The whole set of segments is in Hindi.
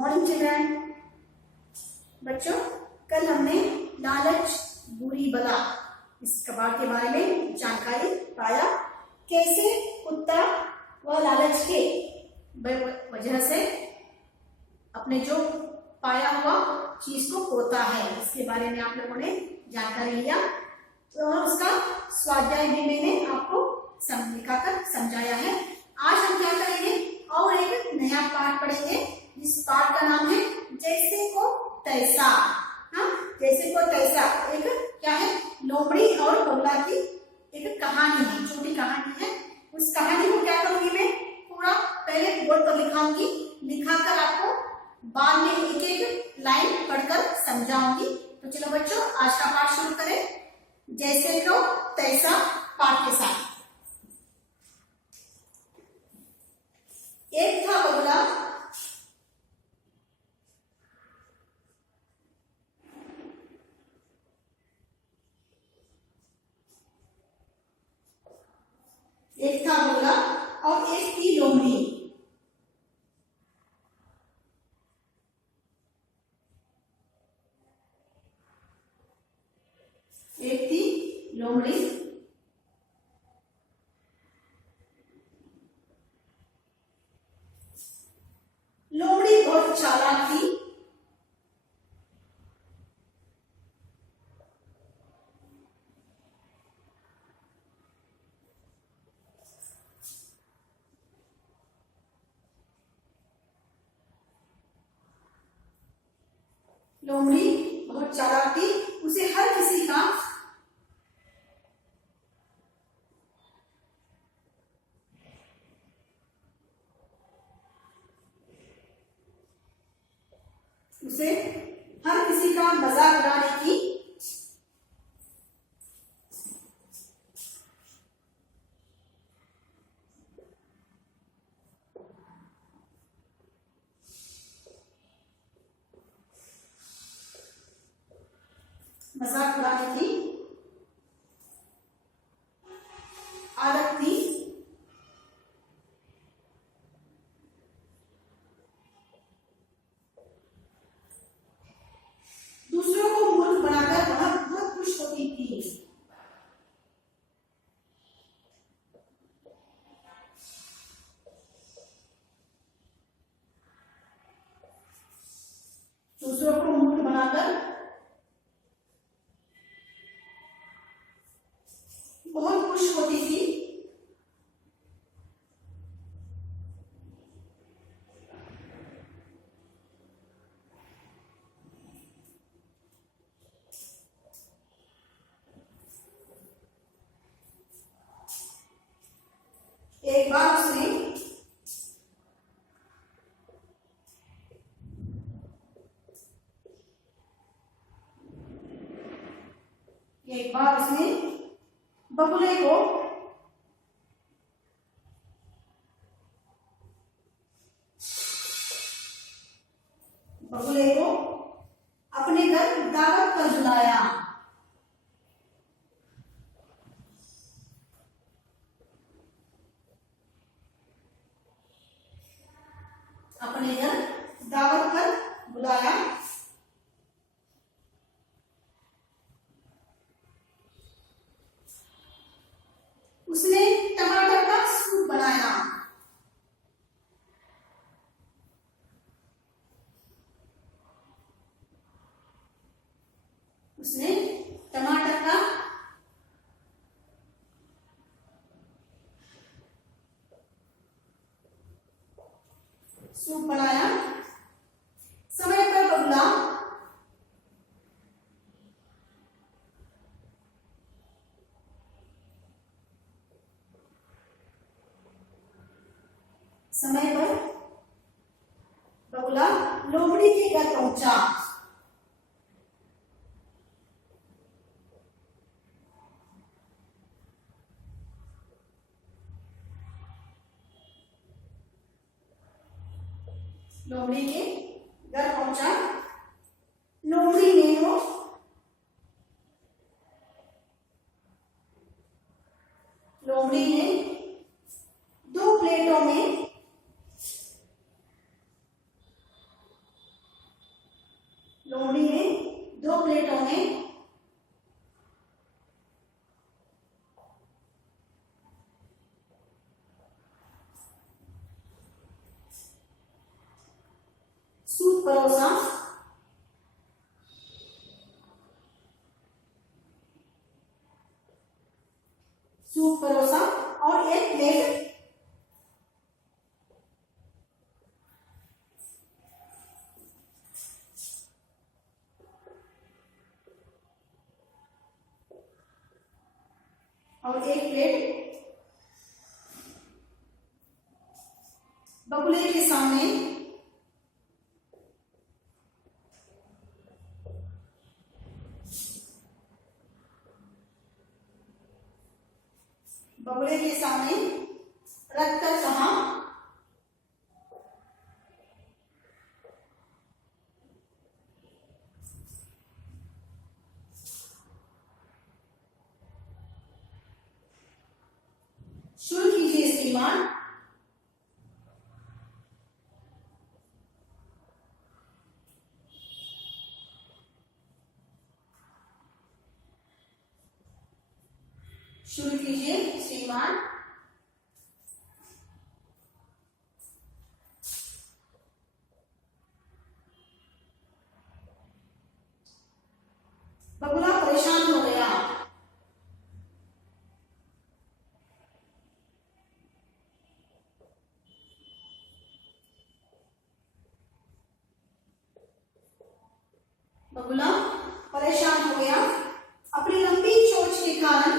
Morning children. बच्चों, कल हमने लालच बुरी बला इस कबाड़ के बारे में जानकारी पाया। कैसे कुत्ता व लालच के वजह से अपने जो पाया हुआ चीज को खोता है, इसके बारे में आप लोगों ने जानकारी लिया। तो उसका स्वाध्याय भी मैंने आपको लिखाकर समझाया है। आज हम क्या करेंगे और एक नया पाठ पढ़ेंगे। इस पाठ का नाम है जैसे को तैसा। हाँ, जैसे को तैसा एक क्या है, लोमड़ी और बगुला की एक कहानी है, छोटी कहानी है। उस कहानी को क्या करूंगी मैं, पूरा पहले बोर्ड पर लिखाऊंगी, लिखाकर आपको बाद में एक एक लाइन पढ़कर समझाऊंगी। तो चलो बच्चों, आज का पाठ शुरू करें। जैसे को तैसा पाठ के साथ। एक था बगुला, एक था बगुला और एक थी लोमड़ी। एक थी लोमड़ी, लोमड़ी बहुत चालाक थी। लोमड़ी बहुत चालाक थी, उसे हर किसी का मजाक उड़ाने की आदत थी। दूसरों को मूर्ख बनाकर वह बहुत खुश होती थी। दूसरों को मूर्ख बनाकर बहुत खुश होती थी। एक बार उसने बगुले को अपने घर दावत पर बुलाया। अपने घर दावत पर बुलाया। उसने टमाटर का सूप बनाया। उसने टमाटर का सूप बनाया। समय पर बगुला लोमड़ी के घर पहुंचा। लोमड़ी के घर पहुंचा। लोमड़ी ने वो लोमड़ी ने 2 प्लेटों में सूप परोसा, सूप परोसा और एक प्लेट बगुले के सामने रखकर कहा, शुरू कीजिए श्रीमान। शुरू कीजिए श्रीमान। बगुला परेशान हो गया। बगुला परेशान हो गया। अपनी लंबी चोंच के कारण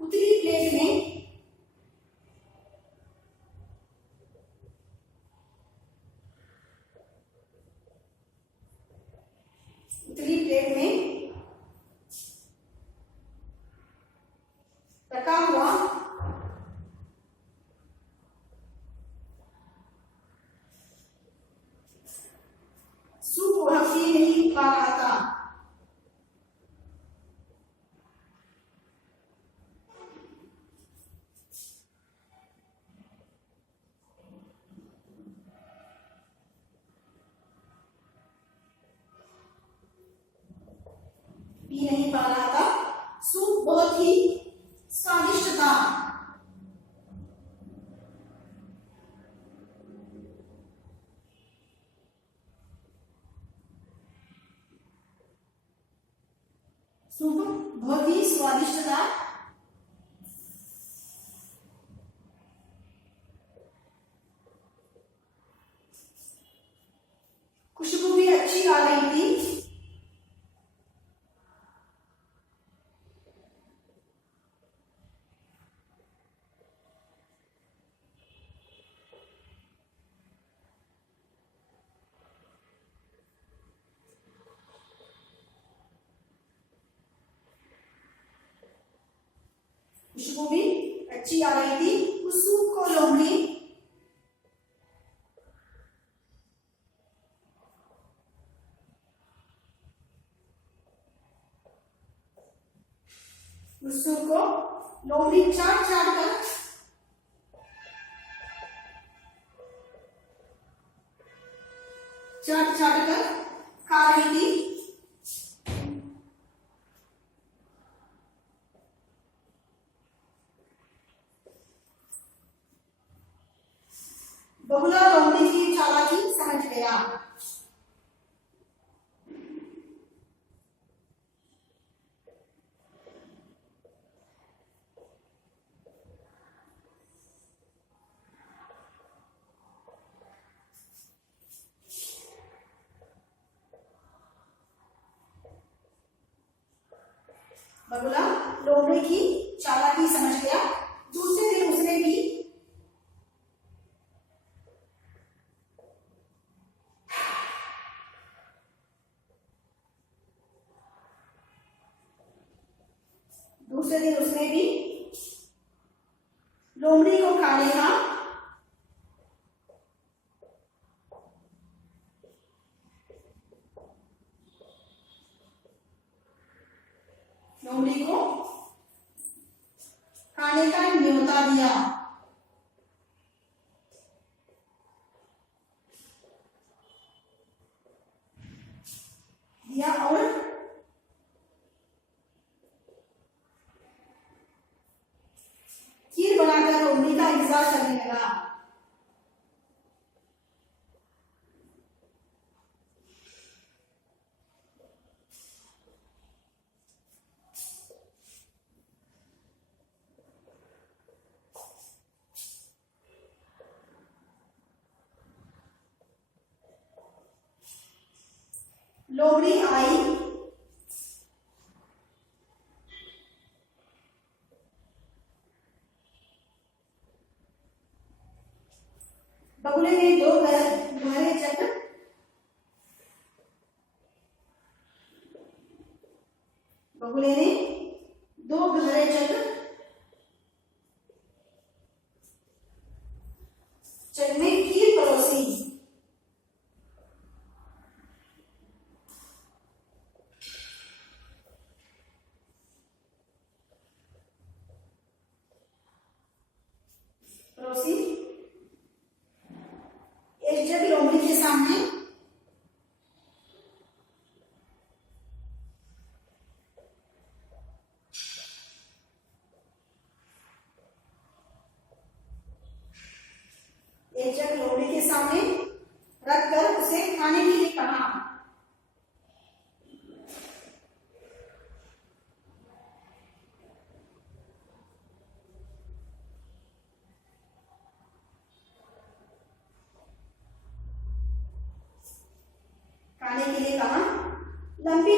उतली प्लेट में रखा हुआ सूप वह पी नहीं पा रहा था। सूप बहुत ही स्वादिष्ट था। सूप बहुत ही स्वादिष्ट था। खुशबू भी अच्छी आ रही थी। खुशबू भी अच्छी आ रही थी। उस सूप को लोमड़ी चाट चाट कर खा रही थी। बगुला लोमड़ी की चालाकी समझ गया। बगुला लोमड़ी की चालाकी समझ गया। दूसरे दिन उसने भी लोमड़ी को खाने का न्योता दिया। किया और खीर बनाकर लोमड़ी का इंतजार करने लगा। लोमड़ी आई, बगुले ने दो गहरे जग बगुले ने दो गहरे जग में खीर परोसी। एक जग लोमड़ी के सामने रखकर उसे खाने के लिए कहा। खाने के लिए कहा। लंबी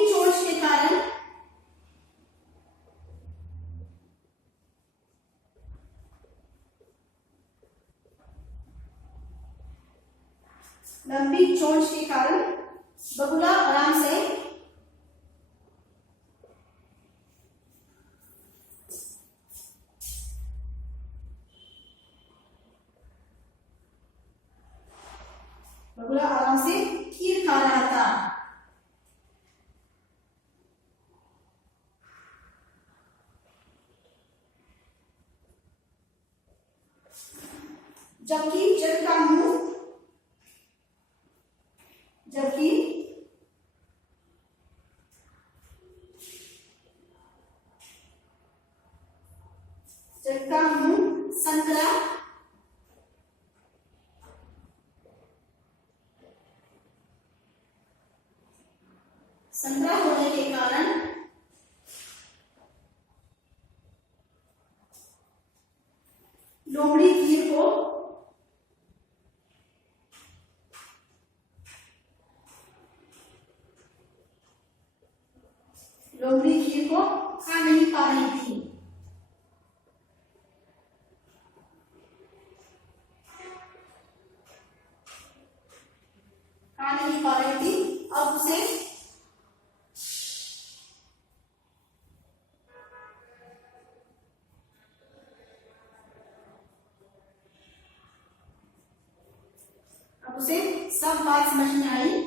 चोंच के कारण बगुला आराम से खीर खा रहा था। जबकि जग का मुंह संतरा होने के कारण लोमड़ी खीर को खा नहीं पा रही थी। अब उसे सब बात समझ में आई।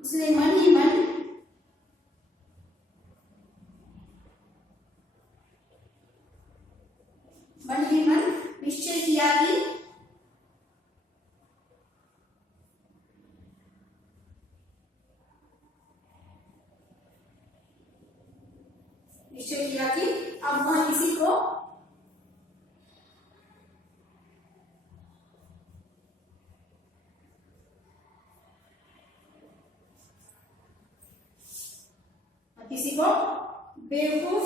उसने मन ही मन निश्चय किया कि अब वह किसी को बेवकूफ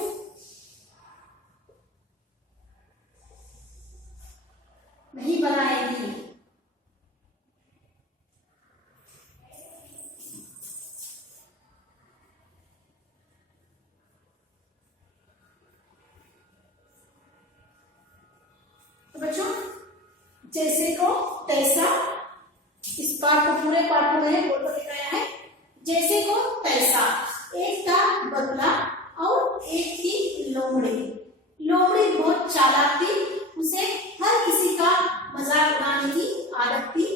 नहीं बनाएगी। तो बच्चों, जैसे को तैसा, इस पाठ को पूरे पाठ को मैंने बोल कर दिखाया है। जैसे को तैसा, एक था बगुला और एक थी लोमड़ी। लोमड़ी बहुत चालाक थी, उसे हर किसी का मजाक उड़ाने की आदत थी,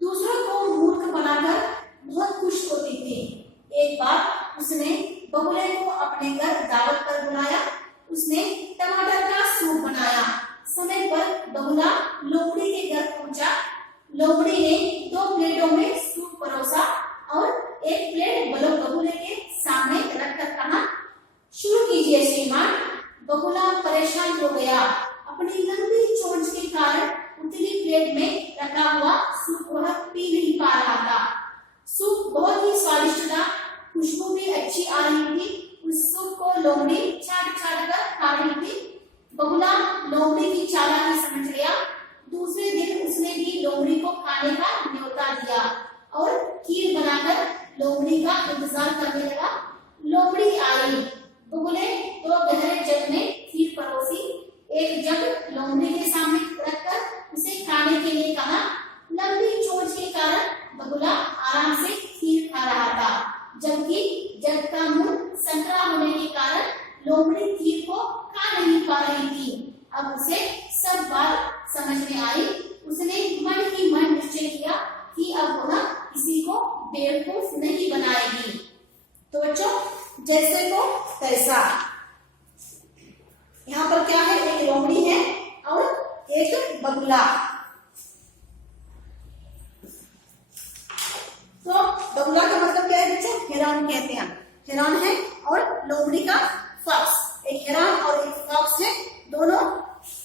दूसरों को मूर्ख बनाकर बहुत खुश होती थी। एक बार उसने बगुले को के घर पहुंचा। लोमड़ी ने 2 प्लेटों में सूप परोसा और एक प्लेट बगुले के सामने रखकर कहा, शुरू कीजिए श्रीमान। बगुला परेशान हो गया। अपनी लंबी चोंच के कारण उतली प्लेट में रखा हुआ सूप वह पी नहीं पा रहा था। सूप बहुत ही स्वादिष्ट था, खुशबू भी अच्छी आ रही थी। उस सूप को लोमड़ी छाट छाट कर खा रही थी। बगुला लोमड़ी की चालाकी समझ गया। दूसरे दिन उसने भी लोमड़ी को खाने का न्योता दिया और खीर बनाकर लोमड़ी का इंतजार करने लगा। लोमड़ी आई। बगुले 2 गहरे जग में खीर परोसी। एक जग लोमड़ी के सामने रखकर उसे खाने के लिए कहा। लंबी चोंच के कारण बगुला आराम से खीर खा रहा था, जबकि जग का मुंह संतरा होने के कारण लोमड़ी खीर को खा नहीं पा रही थी। अब उसे सब बात समझ में आई। उसने मन ही मन निश्चय किया कि अब वह किसी को बेवकूफ नहीं बनाएगी। तो बच्चों, जैसे को तैसा, यहाँ पर क्या है, एक लोमड़ी है और एक बगुला। तो बगुला का मतलब क्या है बच्चों? हिरण कहते हैं। हिरण है और लोमड़ी का फॉक्स। एक हिरण और एक फॉक्स है दोनों।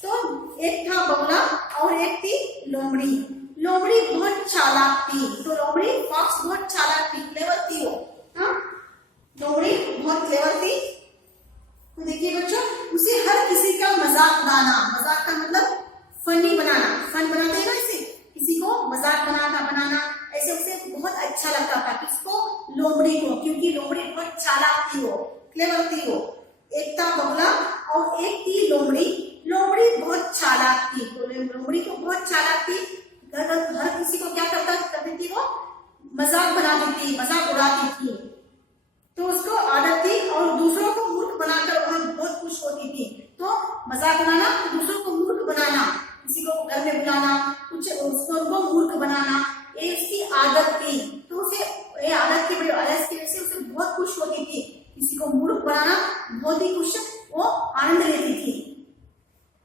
तो एक था बगुला और एक थी लोमड़ी। लोमड़ी बहुत चालाक थी। तो लोमड़ी फॉक्स बहुत चालाक थी, क्लेवर थी वो। हाँ, लोमड़ी बहुत क्लेवर थी। तो देखिए बच्चों, उसे हर किसी का मजाक उड़ाना, मजाक का मतलब फनी बनाना, फन बनाते हैं ना इसे, किसी को मजाक बनाना, ऐसे उसे बहुत अच्छा लगता था। किसको? लोमड़ी को, क्योंकि लोमड़ी बहुत चालाक थी, वो क्लेवर थी वो। एक था बगुला और एक थी लोमड़ी। लोमड़ी बहुत चालाक थी, तो लोमड़ी को बहुत चालाक थी। हर किसी को क्या करती थी वो? मजाक बनाती थी, मजाक उड़ाती थी। तो उसको आदत थी और दूसरों को मूर्ख बनाकर वह बहुत खुश होती थी। तो मजाक बनाना, दूसरों को मूर्ख बनाना, किसी को घर में बुलाना, कुछ उसको मूर्ख बनाना, ये उसकी आदत थी। तो उसे ये आदत की वजह से उसे बहुत खुश होती थी। किसी को मूर्ख बनाना बहुत ही खुश वो आनंद लेती थी।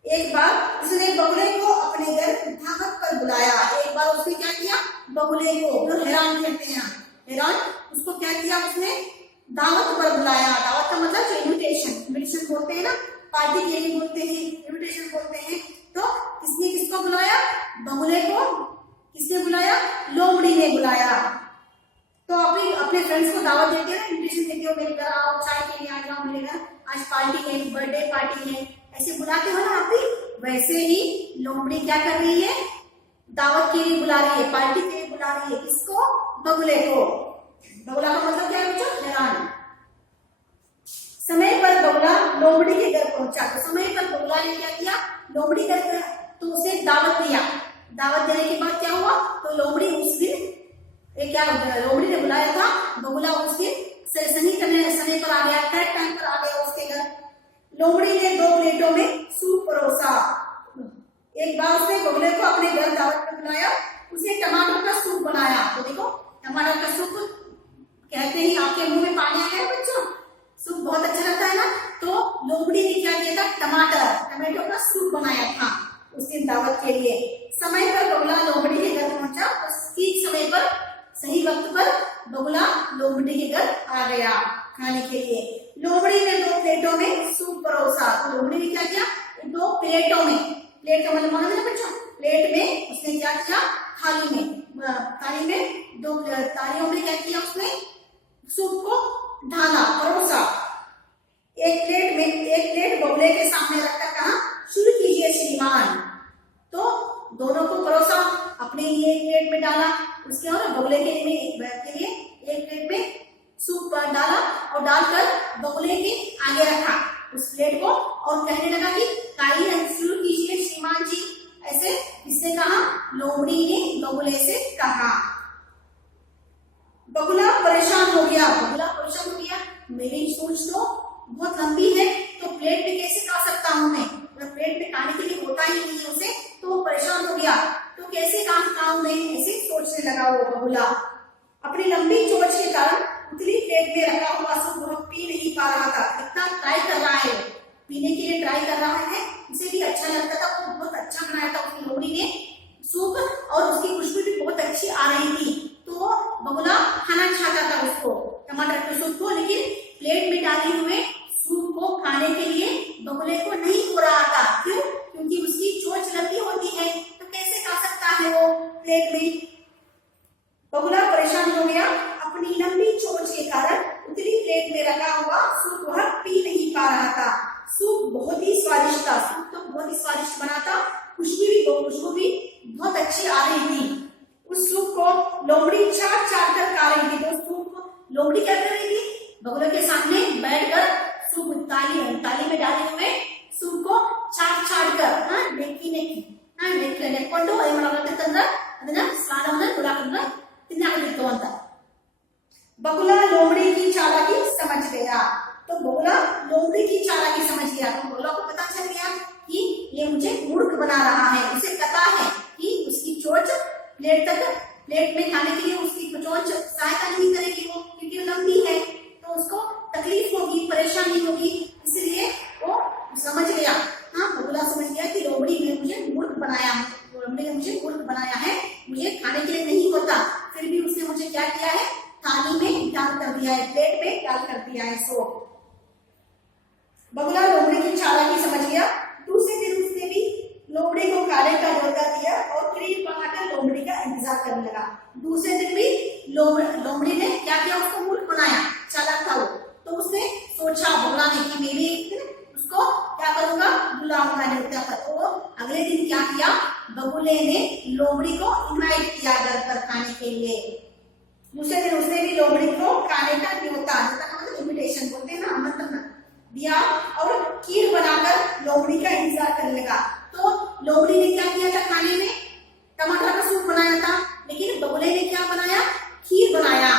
एक बार उसने बगुले को अपने घर दावत पर बुलाया। एक बार उसने क्या किया? बगुले को, जो हिरण कहते हैं, हिरण, उसको क्या किया? उसने दावत पर बुलाया। दावत का मतलब जो इन्विटेशन बोलते हैं ना, पार्टी के लिए बोलते हैं, इन्विटेशन बोलते हैं। तो किसने किसको बुलाया? बगुले को। किसने बुलाया? लोमड़ी ने बुलाया। तो अपने फ्रेंड्स को दावत देते हो, इन्विटेशन देते हो, मेरे घर आओ, चाय के लिए आ जाओ मेरे घर, आज पार्टी है, बर्थडे पार्टी है, ऐसे बुलाते हो ना आप भी। वैसे ही लोमड़ी क्या कर रही है? दावत के लिए बुला रही है, पार्टी के लिए बुला रही है। किसको? बगुले को। बगुला का मतलब क्या है बच्चों? हिरण। समय पर बगुला लोमड़ी के घर पहुंचा। तो समय पर बगुला ने क्या किया? लोमड़ी घर गया तो उसे दावत दिया। दावत देने के बाद क्या हुआ? तो लोमड़ी उस दिन लोमड़ी ने बुलाया था, बगुला उस दिन सही समय पर आ गया, करेक्ट टाइम पर आ गया उसके घर। लोमड़ी ने 2 प्लेटों में सूप परोसा। एक बार उसने बगुले को अपने घर दावत में बुलाया, उसने टमाटर का सूप बनाया। तो देखो, टमाटर का सूप कहते ही आपके मुंह में पानी आ गया बच्चों, सूप बहुत अच्छा लगता है ना। तो लोमड़ी ने क्या किया था? टमाटो का सूप बनाया था उस दिन दावत के लिए। समय पर बगुला लोमड़ी के घर पहुंचा। ठीक समय पर, सही वक्त पर बगुला लोमड़ी के घर आ गया खाने के लिए। लोमड़ी ने 2 प्लेटों में सूप परोसा। तो लोमड़ी ने क्या किया? 2 प्लेटों में, प्लेट का मतलब मालूम है ना बच्चों, प्लेट में उसने क्या किया? थाली में 2 थालियों में क्या किया? उसने सूप को ढाला, परोसा। एक प्लेट बगुले के सामने रखकर कहा, शुरू कीजिए श्रीमान। तो दोनों को परोसा, अपने लिए एक प्लेट में डाला, उसके और बगुले के लिए एक प्लेट में सूप डाला और डालकर बगुले के आगे रखा उस प्लेट को और कहने लगा कि खाइए, शुरू कीजिए श्रीमान जी। ऐसे किसने कहा? लोमड़ी ने बगुले से कहा। बगुला परेशान हो गया। मेरी सोच तो बहुत लंबी है, तो प्लेट में कैसे खा सकता हूँ मैं? प्लेट में खाने के लिए होता ही नहीं है उसे, तो परेशान हो गया। तो कैसे काम खाऊं मैं? ऐसे सोचने लगा वो बगुला। अपनी लंबी चोंच के कारण उतनी प्लेट में रखा हुआ सूप वह पी नहीं पा रहा था। इतना ट्राई कर रहा है, पीने के लिए ट्राई कर रहा है, उसे भी अच्छा लगता था, वो बहुत अच्छा बनाया था उसकी लोमड़ी ने। है वो प्लेट में। बगुला परेशान हो गया, अपनी लंबी चोंच के कारण उतनी प्लेट में रखा हुआ सूप वह पी नहीं पा रहा था। सूप बहुत ही स्वादिष्ट था, सूप तो बहुत ही स्वादिष्ट बना था, खुशबू भी बहुत अच्छी आ रही थी। उस सूप को लोमड़ी चाट चाट कर खा रही थी। तो सूप को लोमड़ी क्या कर रही थी, बगुला के सामने बैठकर सूप थाली में डाले हुए सूप को चाट चाट कर ನೆಕ್ಕೊಂಡು ಏನ್ ಮಾಡಬೇಕಂತಂದ್ರ ಅದನ್ನ ಸ್ನಾನವನ್ನ ಕುಡಾಕಂದ್ರ ತಿನ್ನಾಕತ್ತಿತ್ತು ಅಂತ। बगुला लोमड़ी की चालाकी समझ गया। तो बगुला लोमड़ी की चालाकी समझ गया। तो बगुला को पता चल गया कि ये मुझे मूर्ख बना रहा है। उसे पता है कि उसकी चोंच प्लेट में खाने के लिए उसकी चोंच सहायता नहीं करेगी वो, क्योंकि वो लंबी है, तो उसको तकलीफ होगी, परेशानी होगी, इसलिए वो समझ गया। हाँ, बगुला समझ गया कि लोमड़ी ने मुझे मूर्ख बनाया है, मुझे खाने के लिए नहीं होता, फिर भी उसने मुझे क्या किया है, थाली में डाल कर दिया है, प्लेट में डाल कर दिया है। सो बगुला लोमड़ी की चालाकी समझ गया। दूसरे दिन उसने भी लोमड़ी को खाने का न्योता दिया और क्रीम बनाकर लोमड़ी का इंतजार करने लगा। दूसरे दिन भी लोमड़ी ने क्या किया, उसको मूर्ख बनाया, चालाक था वो। तो उसने सोचा बगुला ने कि मैं भी एक दिन उसको क्या करूंगा, बुलाऊंगा न्योता पर। तो अगले दिन क्या किया, बगुले ने लोमड़ी को इनवाइट किया घर पर खाने के लिए। दूसरे दिन उसने भी लोमड़ी को खाने का न्योता मतलब इनविटेशन बोलते हैं ना, आमंत्रण दिया और खीर बनाकर लोमड़ी का इंतजार करने लगा। तो लोमड़ी ने क्या किया था, खाने में टमाटर का सूप बनाया था, लेकिन बगुले ने क्या बनाया, खीर बनाया।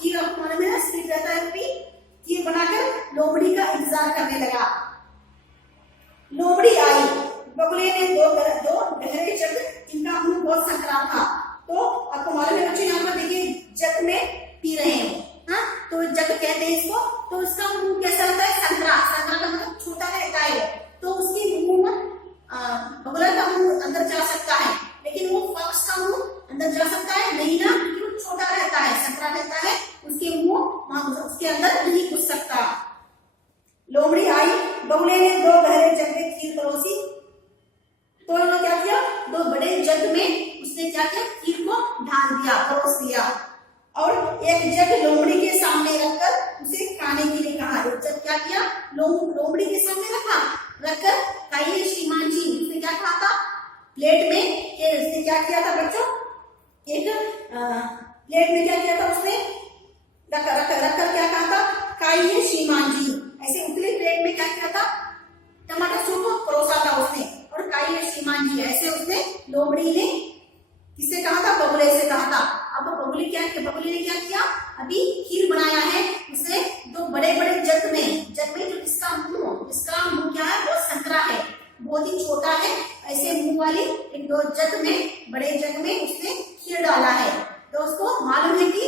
खीर खाने में स्वीट रहता है, खीर बनाकर लोमड़ी का इंतजार करने लगा। लोमड़ी आई, बगुले ने दो गहरे जग जिनका मुंह बहुत संकरा था। तो आपको मालूम है बच्चों, यहाँ पर देखिए जग में पी रहे हैं, हाँ, तो जग कहते हैं इसको। तो इसका मुंह कैसा होता है, संकरा का मतलब छोटा रहता है। तो उसके मुंह में बगुला का मुंह अंदर जा सकता है, लेकिन वो फॉक्स का मुंह अंदर जा सकता है नहीं ना, क्योंकि वो छोटा रहता है, संकरा रहता है, उसके मुंह उसके अंदर नहीं घुस सकता। लोमड़ी आई, बगुले ने दो गहरे जग में खीर परोसी। तो इन्होंने क्या किया, दो बड़े जग में उसने क्या किया, खीर को ढाल दिया, परोस दिया और एक जग लोमड़ी के सामने रखकर उसे खाने के लिए कहा। एक जग क्या किया, लोमड़ी के सामने रखकर खाइए श्रीमान जी। उसने क्या कहा था, प्लेट में उसने क्या किया था बच्चों, एक प्लेट में क्या किया था उसने, रखकर क्या कहा था, खाइए श्रीमान जी। ऐसे उतली प्लेट में क्या किया था, टमाटर सूप परोसा था उसने और खाइए श्रीमान जी, ऐसे उसने लोमड़ी ने किससे कहा था, बगुले से कहा था। अब बगुले ने क्या किया, अभी खीर बनाया है, उसे दो बड़े बड़े जग में जो इसका मुंह क्या है, बहुत संकरा है, बहुत ही छोटा है, ऐसे मुंह वाली एक दो बड़े जग में उसने खीर डाला है। तो उसको मालूम है कि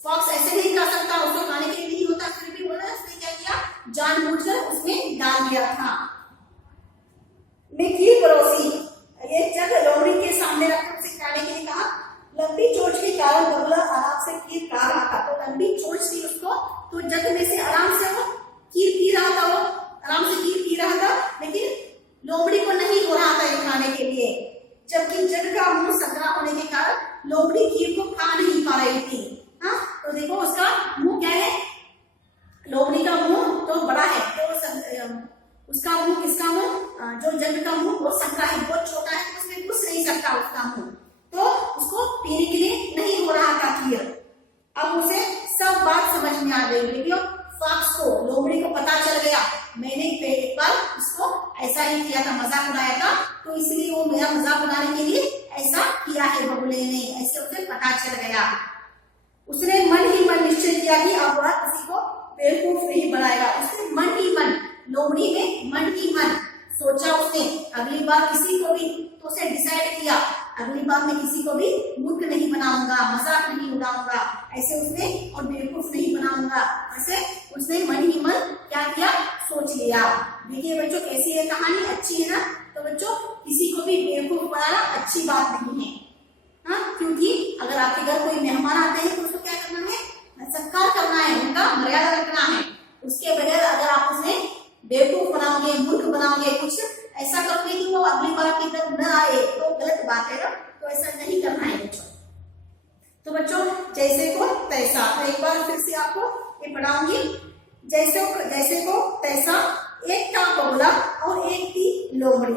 फॉक्स ऐसे नहीं खा सकता, उसको खाने के लिए नहीं होता, फिर भी बोला उसने क्या किया, जानबूझकर उसमें डाल दिया था। मैं खीर परोसी, ये जग लोमड़ी के सामने रखकर उसे खाने के लिए कहा। लंबी चोंच के कारण बगुला आराम से खीर खा रहा था। तो लंबी चोंच थी उसको, तो जग में से आराम से वो खीर पी रहा था, लेकिन लोमड़ी को नहीं हो रहा था ये खाने के लिए, जबकि जग का मुंह संकरा होने के कारण लोमड़ी खीर को खा नहीं पा रही थी। हाँ, तो देखो उसका मुंह क्या है, लोमड़ी का मुंह तो बड़ा है, तो उसका मुंह, किसका मुंह, जो जग का मुंह बहुत संकरा है, बहुत छोटा है, तो उसमें घुस नहीं सकता उसका मुंह, तो उसको पीने के लिए नहीं हो रहा था खीर। अब उसे सब बात समझ में आ गई। देखियो फॉक्स को, लोमड़ी को पता चल गया, मैंने एक बार उसको ऐसा ही किया था, मजाक उड़ाया था, तो इसलिए वो मेरा मजाक उड़ाने के लिए ऐसा किया है बगुले ने, ऐसे उसे पता चल गया। उसने मन ही मन निश्चय किया कि अब वह किसी को बेवकूफ नहीं बनाएगा। उसने मन ही मन, लोमड़ी में मन ही मन सोचा उसने, अगली बार किसी को भी, तो उसे डिसाइड किया, अगली बार मैं किसी को भी मूर्ख नहीं बनाऊंगा, मजाक नहीं उड़ाऊंगा, ऐसे उसने और बेवकूफ नहीं बनाऊंगा, ऐसे उसने मन ही मन क्या किया, सोच लिया। देखिए बच्चों कैसी है कहानी, अच्छी है ना। तो बच्चों किसी को भी बेवकूफ बनाना अच्छी बात नहीं है, हाँ, क्योंकि अगर आपके घर कोई मेहमान आते हैं तो उसको क्या करना है, सत्कार करना है, उनका मर्यादा रखना है। उसके बगैर अगर आप उसे बेवकूफ बनाओगे, मूर्ख बनाओगे, कुछ ऐसा करोगे कि वो अगली बार आपके घर न आए, तो गलत बात है ना। तो और एक बार फिर से आपको ये पढ़ाऊंगी। जैसे को तैसा, एक था बगुला और एक थी लोमड़ी।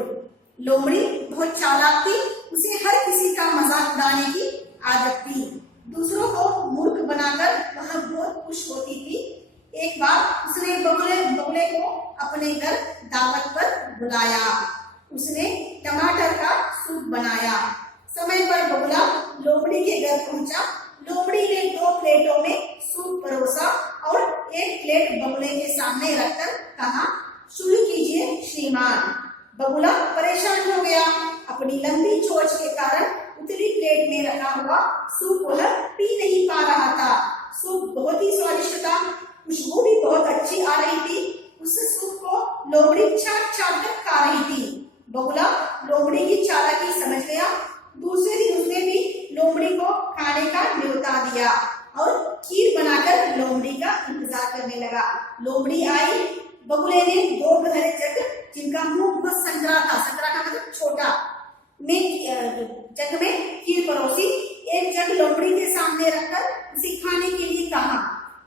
लोमड़ी बहुत चालाक थी, उसे हर किसी का मजाक उड़ाने की आदत थी। दूसरों को मूर्ख बनाकर वह बहुत खुश होती थी। एक बार उसने बगुले को अपने घर दावत पर बुलाया। उसने टमाटर का सूप बनाया। समय पर बगुला लोमड़ी के घर पहुंचा। लोमड़ी ने 2 प्लेटों में सूप परोसा और एक प्लेट बगुले के सामने रखकर कहा, शुरू कीजिए श्रीमान। बगुला परेशान हो गया। अपनी लंबी चोंच के कारण उतली प्लेट में रखा हुआ सूप वह पी नहीं पा रहा था। सूप बहुत ही स्वादिष्ट था, खुशबू भी बहुत अच्छी आ रही थी। उस सूप को लोमड़ी चाट चाट कर खा रही थी। बगुला लोमड़ी की चालाकी समझ गया। दूसरे दिन उसने भी लोमड़ी को खाने का न्योता दिया और खीर बनाकर लोमड़ी का इंतजार करने लगा। लोमड़ी आई। बगुले ने 2 गहरे जग, जिनका मुंह बहुत संकरा था, संकरा का मतलब छोटा, में जग में खीर परोसी। एक जग लोमड़ी के सामने रखकर उसे खाने के लिए कहा।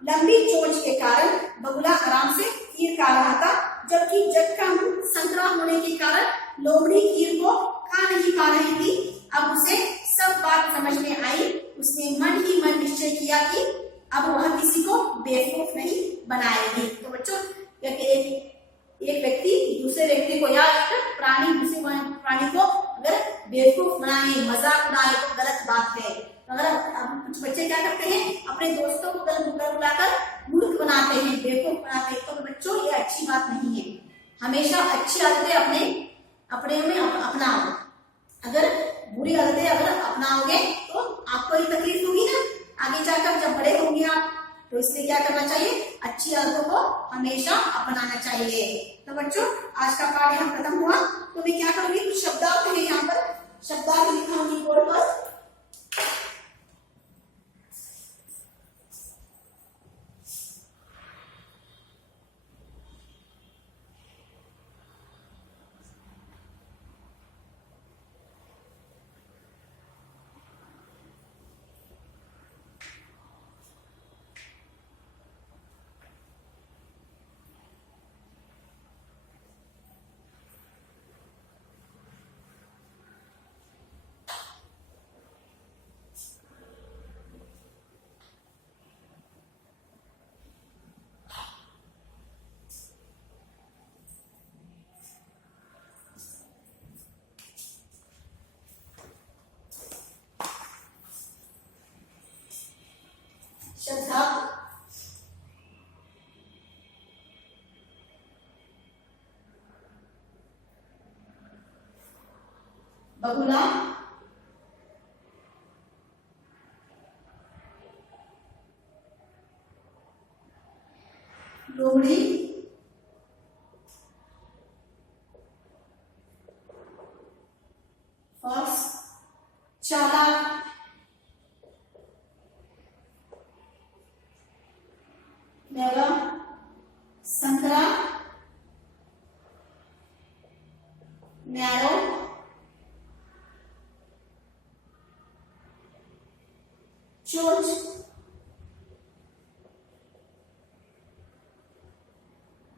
लंबी चोंच के कारण बगुला आराम से खीर खा रहा था, जबकि जग का मुंह संकरा होने के कारण लोमड़ी खीर को खा नहीं पा रही थी। अब उसे सब बात समझ में आई। उसने मन ही मन निश्चय किया कि अब वह किसी को बेवकूफ नहीं बनाएगी। तो बच्चों, एक व्यक्ति दूसरे व्यक्ति को या एक प्राणी दूसरे प्राणी को अगर बेवकूफ बनाए, मजाक उड़ाए तो गलत बात है। तो अगर कुछ बच्चे क्या करते हैं, अपने दोस्तों को गलत बुलाकर मूर्ख बनाते हैं, बेवकूफ बनाते हैं, तो बच्चों ये अच्छी बात नहीं है। हमेशा अच्छी आदतें अपने में अपनाओ। अगर बुरी आदतें अगर अपनाओगे तो आपको ही तकलीफ होगी ना आगे जाकर, जब बड़े होंगे आप। तो इसलिए क्या करना चाहिए, अच्छी आदतों को हमेशा अपनाना चाहिए। तो बच्चों, आज का पाठ यहाँ खत्म हुआ। तो मैं क्या करूंगी, कुछ शब्दार्थ है यहाँ पर, शब्दार्थ लिखाऊंगी बोर्ड पर। श्रद्धा, बगुला, लोमड़ी, फॉक्स, चालाक, मेरा, संतरा, नैरो, चोंच,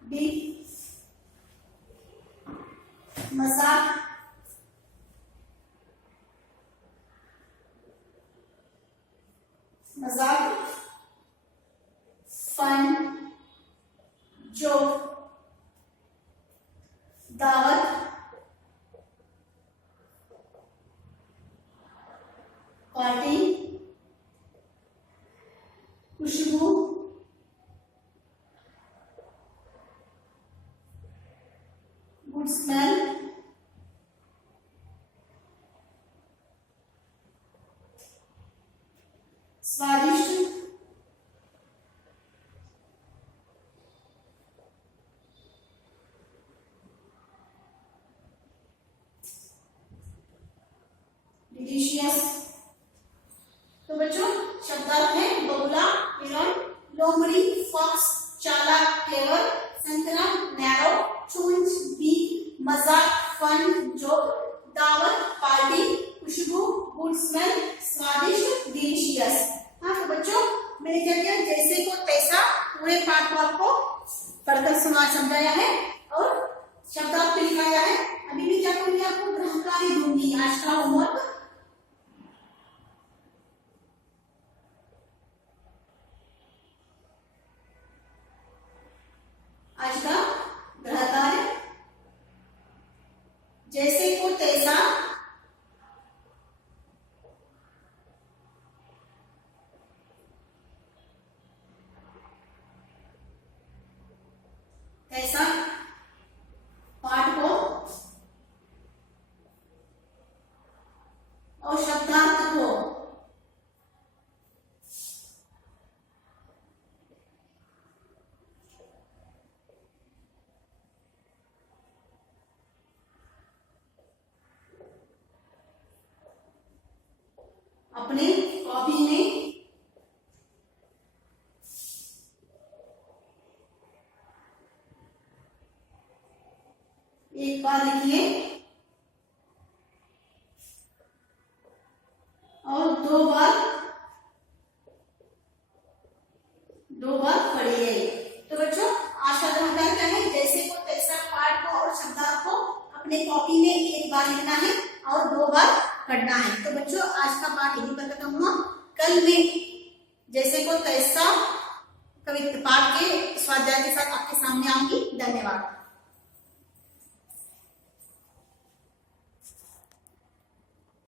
बीफ, मजाक, फन, जोक, दावत, पार्टी, खुशबू, गुड स्मेल, स्वादिष्ट, डिलीशियस। तो बच्चों, शब्दार्थ है बगुला, हिरण, लोमड़ी, फॉक्स, चालाक, क्लेवर, संतरा, नैरो, चोंच, बीफ, मजाक, फन, जोक, दावत, पार्टी, खुशबू, गुड स्मेल, स्वादिष्ट, डिलीशियस। हाँ तो बच्चों, मैंने क्या किया, पाठ को आपको पढ़कर सुना समझाया है और शब्दार्थ पे लिखाया है। अभी भी क्या करूंगी, आपको ग्रहकारी दूंगी आज का होमवर्क। आज का ग्रह कार्य, जैसे को तैसा, तैसा पाठ को और शब्दार्थ को अपने कॉपी में एक बार लिखिए और दो बार पढ़िए। तो बच्चों आज का ग्रहकार क्या है, जैसे को तैसा पाठ को और शब्दार्थ को अपने कॉपी में एक बार लिखना है और 2 बार पढ़ना है। तो बच्चों आज का पाठ यहीं पर खत्म हुआ। कल मैं जैसे को तैसा कविता पाठ के स्वाध्याय के साथ आपके सामने आऊंगी। धन्यवाद।